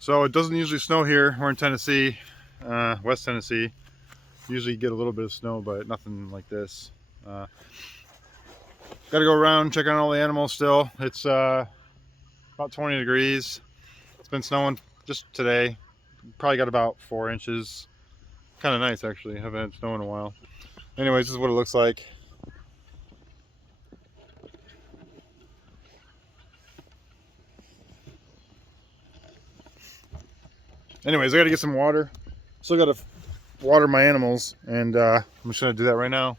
So it doesn't usually snow here. We're in Tennessee, West Tennessee. Usually get a little bit of snow, but nothing like this. Got to go around, check on all the animals still. It's about 20 degrees. It's been snowing just today. Probably got about 4 inches. Kind of nice actually. Haven't had snow in a while. Anyways, this is what it looks like. Anyways, I got to get some water. Still got to water my animals, and I'm just going to do that right now.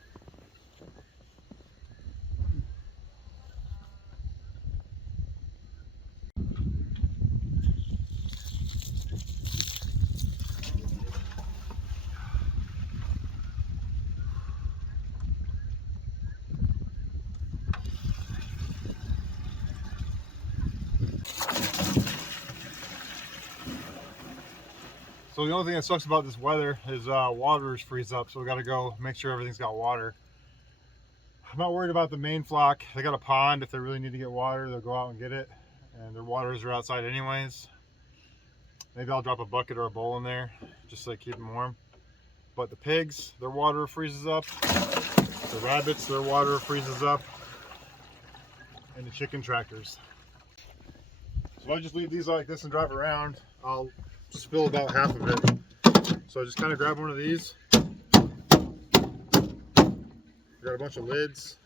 So the only thing that sucks about this weather is waters freeze up, so we got to go make sure everything's got water. I'm not worried about the main flock. They got a pond. If they really need to get water, they'll go out and get it, and their waters are outside anyways. Maybe I'll drop a bucket or a bowl in there just to keep them warm. But the pigs, their water freezes up. The rabbits, their water freezes up. And the chicken tractors. So if I just leave these like this and drive around, I'll spill about half of it. So I just kind of grab one of these. Got a bunch of lids.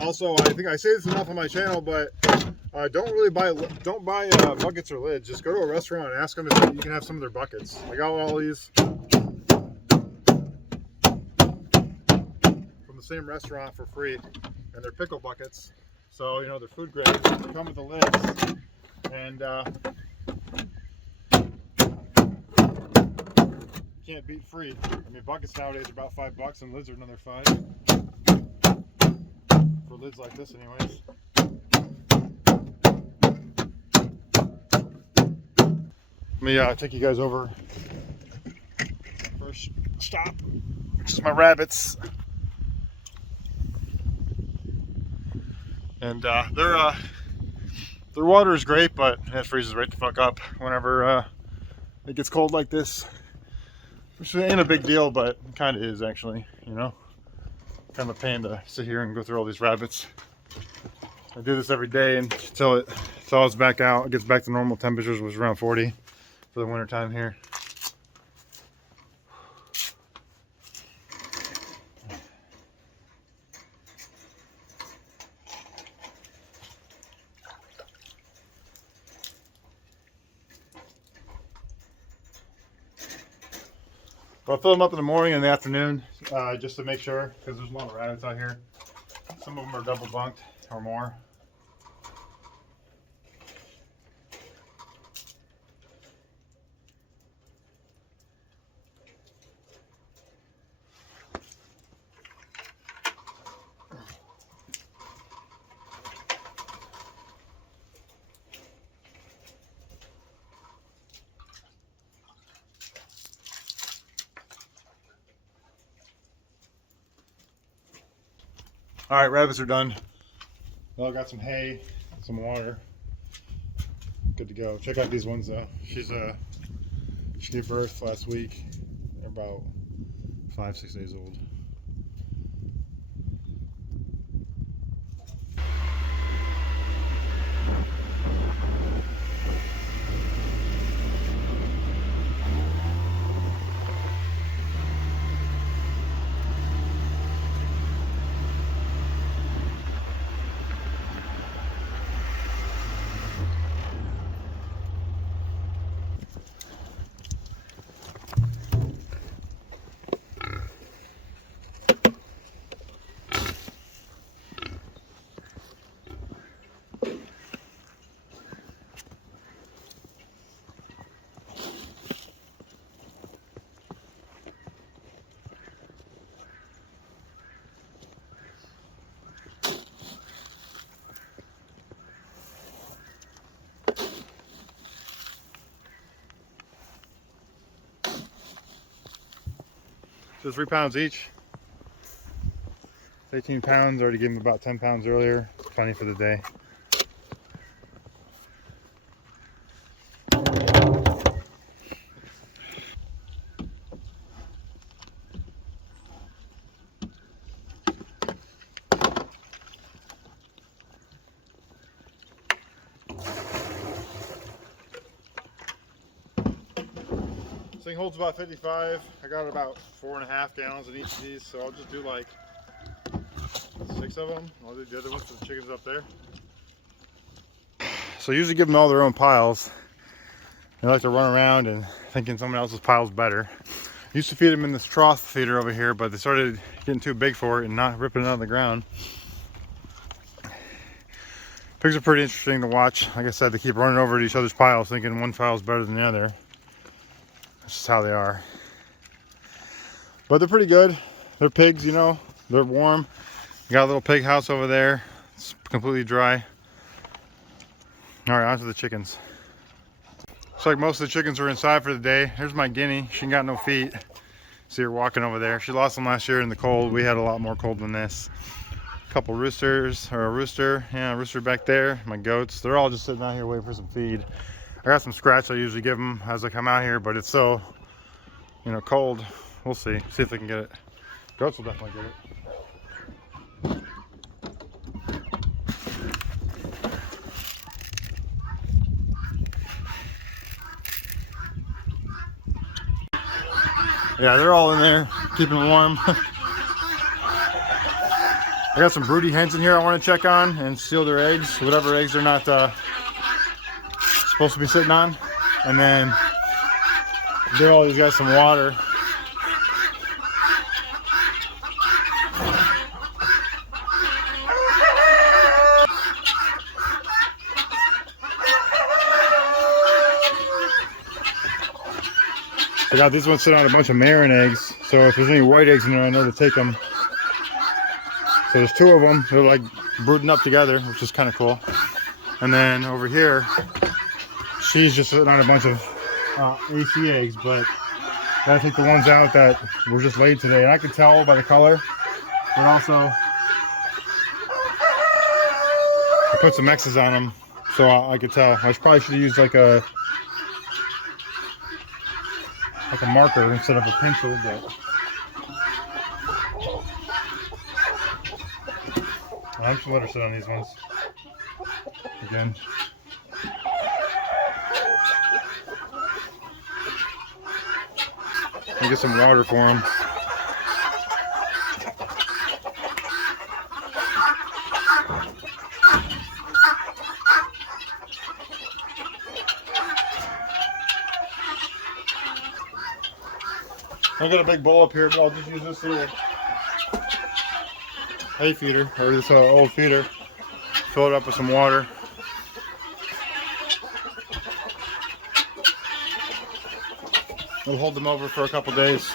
Also, I think I say this enough on my channel, but don't buy buckets or lids. Just go to a restaurant and ask them if you can have some of their buckets. I got all these from the same restaurant for free, and they're pickle buckets. So you know they're food grade. They come with the lids, and can't beat free. I mean, buckets nowadays are about $5, and lids are another $5 for lids like this, anyways. Let me take you guys over first stop, which is my rabbits, and their water is great, but it freezes right the fuck up whenever it gets cold like this. Which ain't a big deal, but it kind of is actually, you know. Kind of a pain to sit here and go through all these rabbits. I do this every day until it thaws back out. It gets back to normal temperatures, which is around 40 for the winter time here. I'll fill them up in the morning and the afternoon, just to make sure, because there's a lot of rabbits out here. Some of them are double bunked or more. All right, rabbits are done. Well, I got some hay, some water. Good to go. Check out these ones though. She gave birth last week. They're about 5-6 days old. So 3 pounds each. 18 pounds, already gave him about 10 pounds earlier. Plenty for the day. This thing holds about 55. I got about 4.5 gallons in each of these, so I'll just do like 6 of them. I'll do the other ones for the chickens up there. So I usually give them all their own piles. They like to run around and thinking someone else's pile's better. I used to feed them in this trough feeder over here, but they started getting too big for it and not ripping it out of the ground. Pigs are pretty interesting to watch. Like I said, they keep running over to each other's piles thinking one pile is better than the other. That's just how they are. But they're pretty good. They're pigs, you know. They're warm. You got a little pig house over there. It's completely dry. All right, on to the chickens. Looks like most of the chickens are inside for the day. Here's my guinea. She ain't got no feet. See her walking over there. She lost them last year in the cold. We had a lot more cold than this. A couple roosters, or a rooster. Yeah, a rooster back there. My goats. They're all just sitting out here waiting for some feed. I got some scratch I usually give them as I come out here, but it's so, you know, cold. We'll see. See if they can get it. Goats will definitely get it. Yeah, they're all in there, keeping warm. I got some broody hens in here I want to check on and steal their eggs, whatever eggs they're not supposed to be sitting on. And then give all these guys some water. I got this one sitting on a bunch of marin eggs, so if there's any white eggs in there, I know to take them. So there's 2 of them. They're like brooding up together, which is kind of cool. And then over here, she's just sitting on a bunch of AC eggs, but I gotta take the ones out that were just laid today. And I can tell by the color, but also I put some X's on them, so I could tell. I probably should have used like a marker instead of a pencil, but I'm just gonna let her sit on these ones again. I'll get some water for them. I got a big bowl up here, but I'll just use this little hay feeder, or this old feeder. Fill it up with some water. We'll hold them over for a couple days.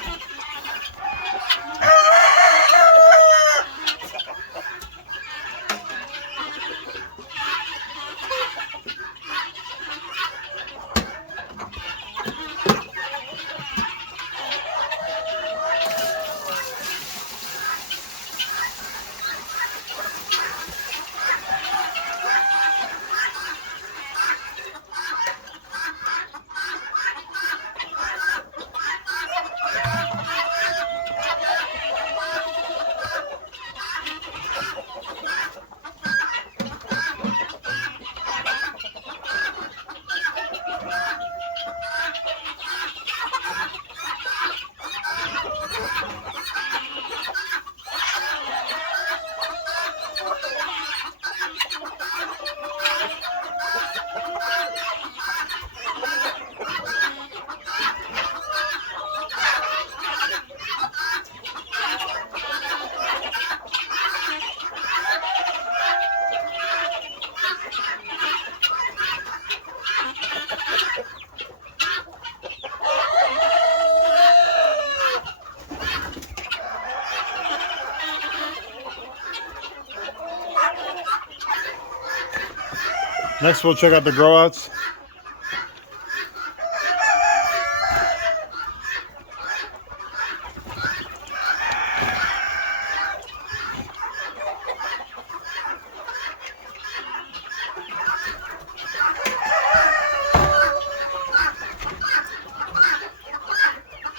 Next, we'll check out the grow outs.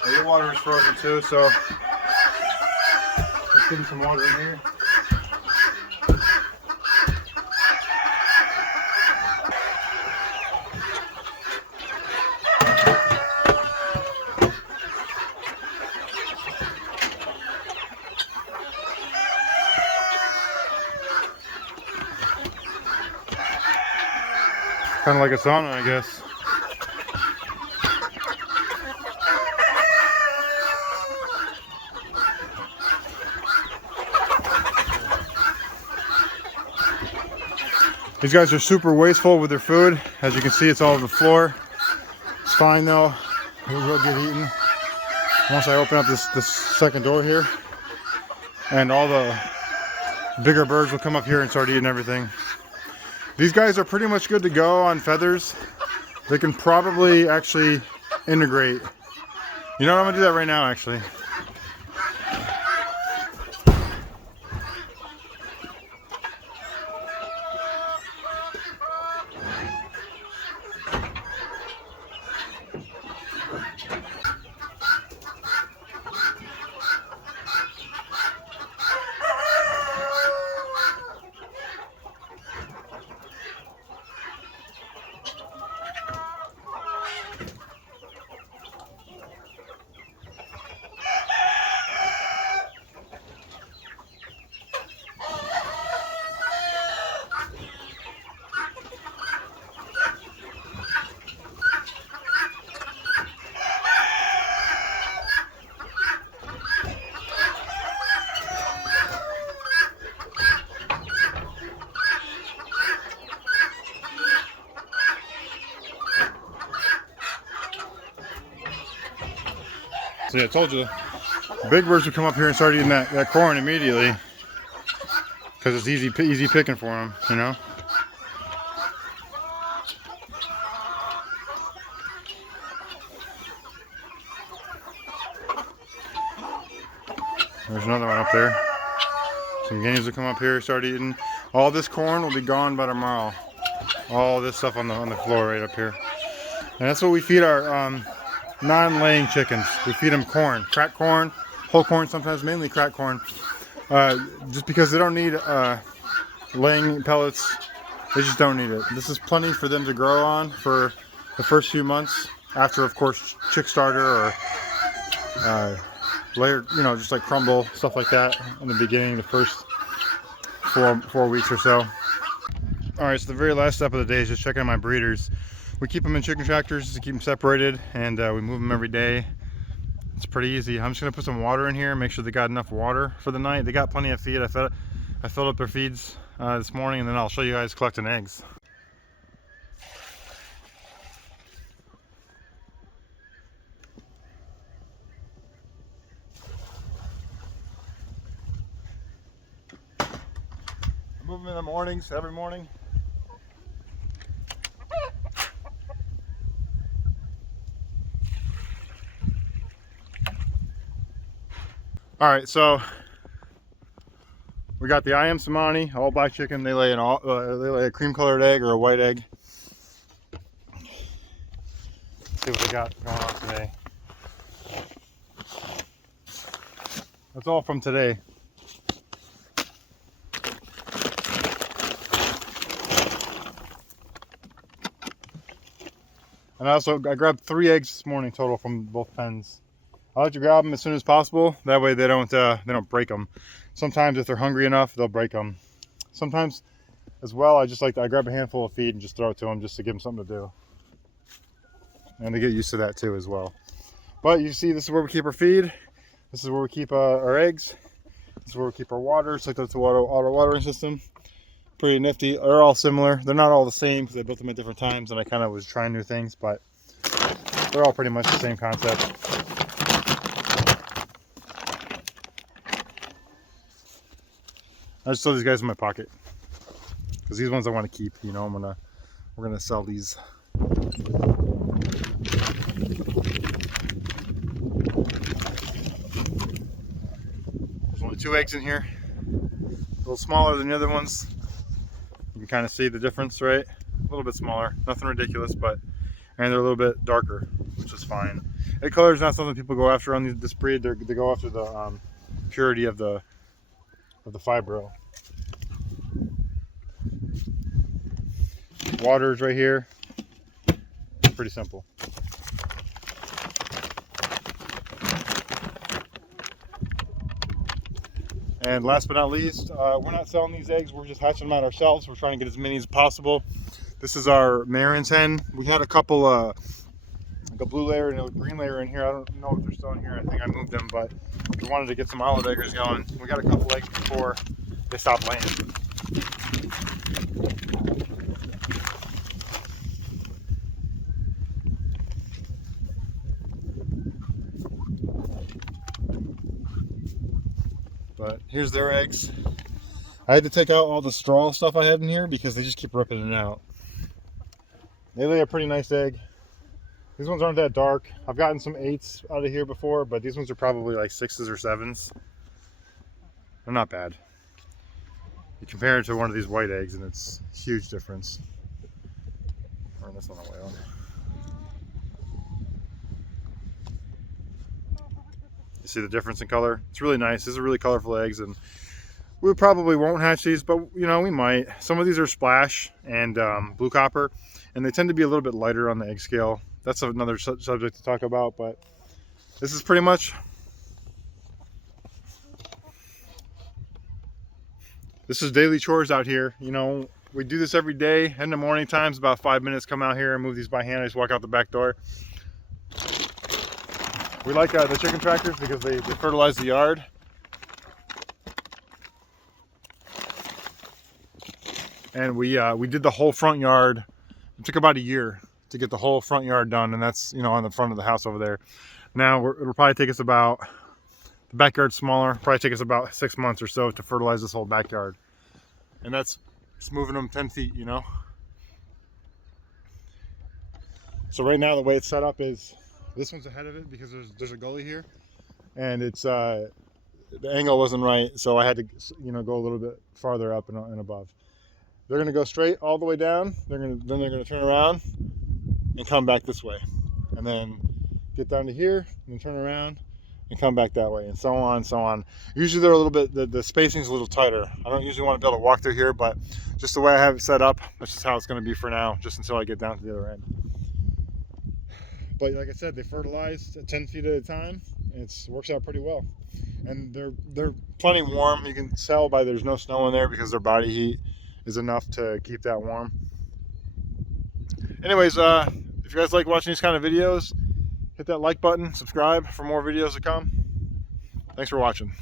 The water is frozen too, so let's get some water in here. Kind of like a sauna, I guess. These guys are super wasteful with their food. As you can see, it's all over the floor. It's fine though. It will get eaten once I open up this second door here. And all the bigger birds will come up here and start eating everything. These guys are pretty much good to go on feathers. They can probably actually integrate. You know what, I'm gonna do that right now actually. So yeah, I told you, big birds would come up here and start eating that corn immediately because it's easy picking for them, you know. There's another one up there. Some guineas will come up here, start eating. All this corn will be gone by tomorrow. All this stuff on the floor right up here. And that's what we feed our non-laying chickens. We feed them corn, cracked corn, whole corn, sometimes mainly cracked corn. Just because they don't need laying pellets, they just don't need it. This is plenty for them to grow on for the first few months. After, of course, chick starter or layer, you know, just like crumble, stuff like that in the beginning, the first four weeks or so. All right, so the very last step of the day is just checking on my breeders. We keep them in chicken tractors just to keep them separated, and we move them every day. It's pretty easy. I'm just gonna put some water in here, make sure they got enough water for the night. They got plenty of feed. I filled up their feeds this morning, and then I'll show you guys collecting eggs. I move them in the mornings, every morning. All right, so we got the I Am Samani, all black chicken. They lay a cream-colored egg or a white egg. Let's see what they got going on today. That's all from today. And I grabbed 3 eggs this morning total from both pens. I like to grab them as soon as possible. That way they don't break them. Sometimes if they're hungry enough, they'll break them. Sometimes, as well, I grab a handful of feed and just throw it to them just to give them something to do. And they get used to that too as well. But you see, this is where we keep our feed. This is where we keep our eggs. This is where we keep our water. It's like that's the auto watering system. Pretty nifty. They're all similar. They're not all the same because I built them at different times and I kind of was trying new things, but they're all pretty much the same concept. I just throw these guys in my pocket because these ones I want to keep. You know, we're gonna sell these. There's only 2 eggs in here. A little smaller than the other ones. You can kind of see the difference, right? A little bit smaller, nothing ridiculous, and they're a little bit darker, which is fine. Egg color is not something people go after on this breed. They go after the purity of the fibro. Water is right here. Pretty simple. And last but not least, we're not selling these eggs. We're just hatching them out ourselves. We're trying to get as many as possible. This is our Marin's hen. We had a couple, like a blue layer and a green layer in here. I don't know if they're still in here. I think I moved them, but we wanted to get some olive eggers going. We got a couple eggs before they stopped laying. But here's their eggs. I had to take out all the straw stuff I had in here because they just keep ripping it out. They lay a pretty nice egg. These ones aren't that dark. I've gotten some 8s out of here before, but these ones are probably like 6s or 7s. They're not bad. You compare it to one of these white eggs and it's a huge difference. Turn this one away on. You see the difference in color? It's really nice. These are really colorful eggs, and we probably won't hatch these, but you know, we might. Some of these are splash and blue copper, and they tend to be a little bit lighter on the egg scale. That's another subject to talk about, but this is pretty much, this is daily chores out here. You know, we do this every day. In the morning times, about 5 minutes, come out here and move these by hand. I just walk out the back door. We like the chicken tractors because they fertilize the yard. And we did the whole front yard. It took about a year to get the whole front yard done, and that's, you know, on the front of the house over there. Now it'll probably take us about, the backyard's smaller, probably take us about 6 months or so to fertilize this whole backyard. And that's just moving them 10 feet, you know. So right now the way it's set up is, this one's ahead of it because there's a gully here, and it's the angle wasn't right, so I had to, you know, go a little bit farther up and above. They're going to go straight all the way down. Then they're going to turn around and come back this way, and then get down to here and turn around and come back that way, and so on and so on. Usually they're a little bit, the spacing's a little tighter. I don't usually want to be able to walk through here, but just the way I have it set up, that's just how it's going to be for now, just until I get down to the other end. But like I said, they fertilize 10 feet at a time, and it works out pretty well. And they're plenty warm. You can tell by there's no snow in there because their body heat is enough to keep that warm. Anyways, if you guys like watching these kind of videos, hit that like button, subscribe for more videos to come. Thanks for watching.